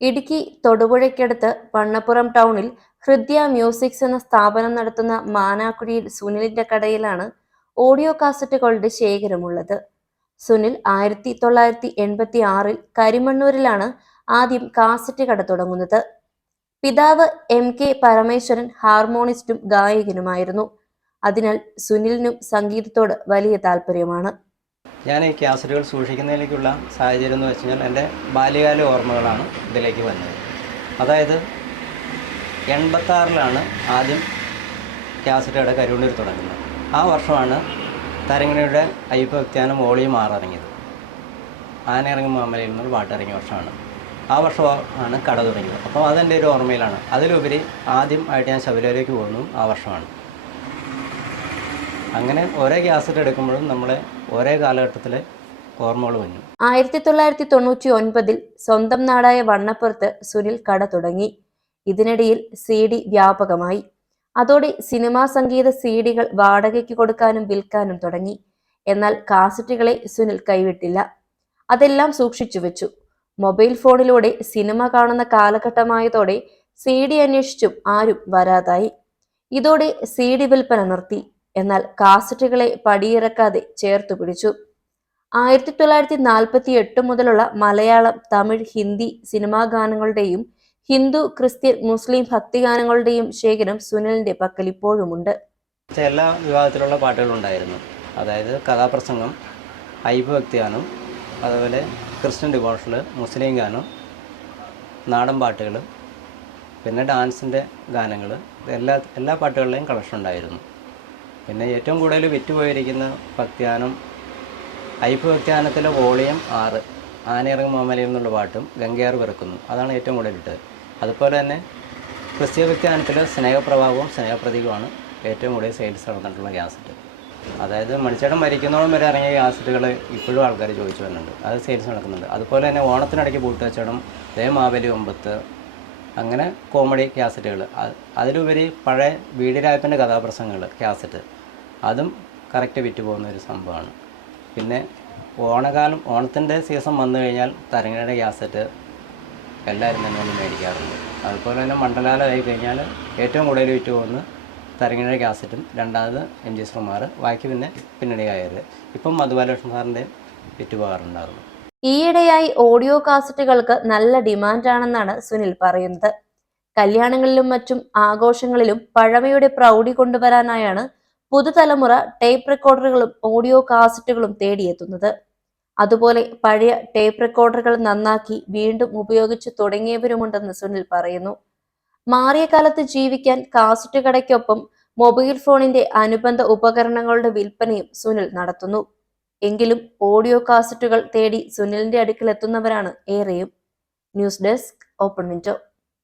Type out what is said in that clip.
ഇടുക്കി തൊടുപുഴയ്ക്കടുത്ത് വണ്ണപ്പുറം ടൗണിൽ ഹൃദ്യ മ്യൂസിക്സ് എന്ന സ്ഥാപനം നടത്തുന്ന മാനാക്കുഴിയിൽ സുനിലിന്റെ കടയിലാണ് ഓഡിയോ കാസറ്റുകളുടെ ശേഖരമുള്ളത്. സുനിൽ ആയിരത്തി തൊള്ളായിരത്തി എൺപത്തി ആറിൽ കരിമണ്ണൂരിലാണ് ആദ്യം കാസറ്റ് കട തുടങ്ങുന്നത്. പിതാവ് എം കെ പരമേശ്വരൻ ഹാർമോണിസ്റ്റും ഗായകനുമായിരുന്നു. അതിനാൽ സുനിലിനും സംഗീതത്തോട് വലിയ താല്പര്യമാണ് ഞാൻ ഈ ക്യാസറ്റുകൾ സൂക്ഷിക്കുന്നതിലേക്കുള്ള സാഹചര്യം എന്ന് വെച്ച് കഴിഞ്ഞാൽ എന്റെ ബാല്യകാല ഓർമ്മകളാണ് ഇതിലേക്ക് വന്നത്. അതായത് എൺപത്താറിലാണ് ആദ്യം ക്യാസറ്റ് കട കരുവണ്ണൂർ തുടങ്ങുന്നത്. ആ വർഷമാണ് തരങ്ങണിയുടെ അയ്യപ്പ വ്യക്തിയാനം വോളിയും മാറിറങ്ങിയത്. ആനയിറങ്ങി മാമലയിൽ നിന്നൊരു പാട്ടിറങ്ങിയ വർഷമാണ്. ആ വർഷമാണ് കട തുടങ്ങിയത്. അപ്പോൾ അതെന്റെ ഒരു ഓർമ്മയിലാണ്. അതിലുപരി ആദ്യം ആയിട്ട് ഞാൻ ശബരിമലയിലേക്ക് പോകുന്നു ആ വർഷമാണ്. അങ്ങനെ ഓരോ ഗ്യാസറ്റ് എടുക്കുമ്പോഴും നമ്മളെ ഒരേ കാലഘട്ടത്തിലെ ഓർമ്മകൾ വന്നു. ആയിരത്തി തൊള്ളായിരത്തി തൊണ്ണൂറ്റി ഒൻപതിൽ സ്വന്തം നാടായ വണ്ണപ്പുറത്ത് സുനിൽ കട തുടങ്ങി. ഇതിനിടയിൽ സി ഡി വ്യാപകമായി. അതോടെ സിനിമാ സംഗീത സി ഡികൾ വാടകയ്ക്ക് കൊടുക്കാനും വിൽക്കാനും തുടങ്ങി. എന്നാൽ കാസറ്റുകളെ സുനിൽ കൈവിട്ടില്ല. അതെല്ലാം സൂക്ഷിച്ചു വെച്ചു. മൊബൈൽ ഫോണിലൂടെ സിനിമ കാണുന്ന കാലഘട്ടമായതോടെ സി ഡി അന്വേഷിച്ചും ആരും വരാതായി. ഇതോടെ സി ഡി വിൽപ്പന നിർത്തി. എന്നാൽ കാസറ്റുകളെ പടിയിറക്കാതെ ചേർത്തു പിടിച്ചു. ആയിരത്തി തൊള്ളായിരത്തി നാൽപ്പത്തി എട്ട് മുതലുള്ള മലയാളം തമിഴ് ഹിന്ദി സിനിമാ ഗാനങ്ങളുടെയും ഹിന്ദു ക്രിസ്ത്യൻ മുസ്ലിം ഭക്തിഗാനങ്ങളുടെയും ശേഖരം സുനിലിന്റെ പക്കൽ ഇപ്പോഴുമുണ്ട്. എല്ലാ വിഭാഗത്തിലുള്ള പാട്ടുകളുണ്ടായിരുന്നു. അതായത് കഥാപ്രസംഗം ഐഭക്തി ഗാനം അതുപോലെ ക്രിസ്ത്യൻ ഡിവോഷണൽ മുസ്ലിം ഗാനം നാടൻ പാട്ടുകൾ പിന്നെ ഡാൻസിന്റെ ഗാനങ്ങൾ എല്ലാ എല്ലാ പാട്ടുകളുടെയും കളക്ഷൻ ഉണ്ടായിരുന്നു. പിന്നെ ഏറ്റവും കൂടുതൽ വിറ്റുപോയിരിക്കുന്ന ഭക്തിഗാനം ഐഫ് ഭക്തിഗാനത്തിലെ വോളിയം ആറ് ആനയിറങ്ങും മാമലയിൽ എന്നുള്ള പാട്ടും ഗംഗയാർ പിറക്കുന്നു അതാണ് ഏറ്റവും കൂടുതൽ ഇട്ടത് അതുപോലെ തന്നെ ക്രിസ്തീയ വ്യക്തിയാനത്തിലെ സ്നേഹപ്രഭാവവും സ്നേഹപ്രതീകമാണ് ഏറ്റവും കൂടുതൽ സെയിൽസ് നടന്നിട്ടുള്ള ഗ്യാസറ്റ്. അതായത് മണിച്ചേട്ടൻ മരിക്കുന്നോളം വരെ ഇറങ്ങിയ ഗ്യാസറ്റുകൾ ഇപ്പോഴും ആൾക്കാർ ചോദിച്ചു വരുന്നുണ്ട്. അത് സെയിൽസ് നടക്കുന്നുണ്ട്. അതുപോലെ തന്നെ ഓണത്തിനിടയ്ക്ക് പൂട്ടുവച്ചടം അതേ മാവേലി ഒമ്പത്ത് അങ്ങനെ കോമഡി ക്യാസറ്റുകൾ അതിലുപരി പഴയ വീടിരായപ്പന്റെ കഥാപ്രസംഗങ്ങൾ ക്യാസറ്റ് അതും കറക്റ്റ് വിറ്റ് പോകുന്ന ഒരു സംഭവമാണ്. പിന്നെ ഓണകാലം ഓണത്തിന്റെ സീസൺ വന്നു കഴിഞ്ഞാൽ തരങ്ങയുടെ ക്യാസറ്റ് എല്ലാവരും തന്നെ വന്ന് മേടിക്കാറുണ്ട്. അതുപോലെ തന്നെ മണ്ഡലാലമായി കഴിഞ്ഞാൽ ഏറ്റവും കൂടുതൽ വിറ്റ് പോകുന്ന തരങ്ങയുടെ ക്യാസറ്റും രണ്ടാമത് എം ജി ശ്രീമാർ ബാക്കി പിന്നെ പിന്നണിയായത്. ഇപ്പം മധുബാലകൃഷ്ണൻ സാറിന്റെ വിറ്റ് പോകാറുണ്ടായിരുന്നു. ഈയിടെയായി ഓഡിയോ കാസറ്റുകൾക്ക് നല്ല ഡിമാൻഡാണെന്നാണ് സുനിൽ പറയുന്നത്. കല്യാണങ്ങളിലും മറ്റും ആഘോഷങ്ങളിലും പഴമയുടെ പ്രൗഢി കൊണ്ടുവരാനായാണ് പുതുതലമുറ ടേപ്പ് റെക്കോർഡറുകളും ഓഡിയോ കാസറ്റുകളും തേടിയെത്തുന്നത്. അതുപോലെ പഴയ ടേപ്പ് റെക്കോർഡറുകൾ നന്നാക്കി വീണ്ടും ഉപയോഗിച്ചു തുടങ്ങിയവരുമുണ്ടെന്ന് സുനിൽ പറയുന്നു. മാറിയ കാലത്ത് ജീവിക്കാൻ കാസറ്റ് കടയ്ക്കൊപ്പം മൊബൈൽ ഫോണിന്റെ അനുബന്ധ ഉപകരണങ്ങളുടെ വിൽപ്പനയും സുനിൽ നടത്തുന്നു. എങ്കിലും ഓഡിയോ കാസറ്റുകൾ തേടി സുനിലിന്റെ അടുക്കൽ എത്തുന്നവരാണ് ഏറെയും. News desk open window.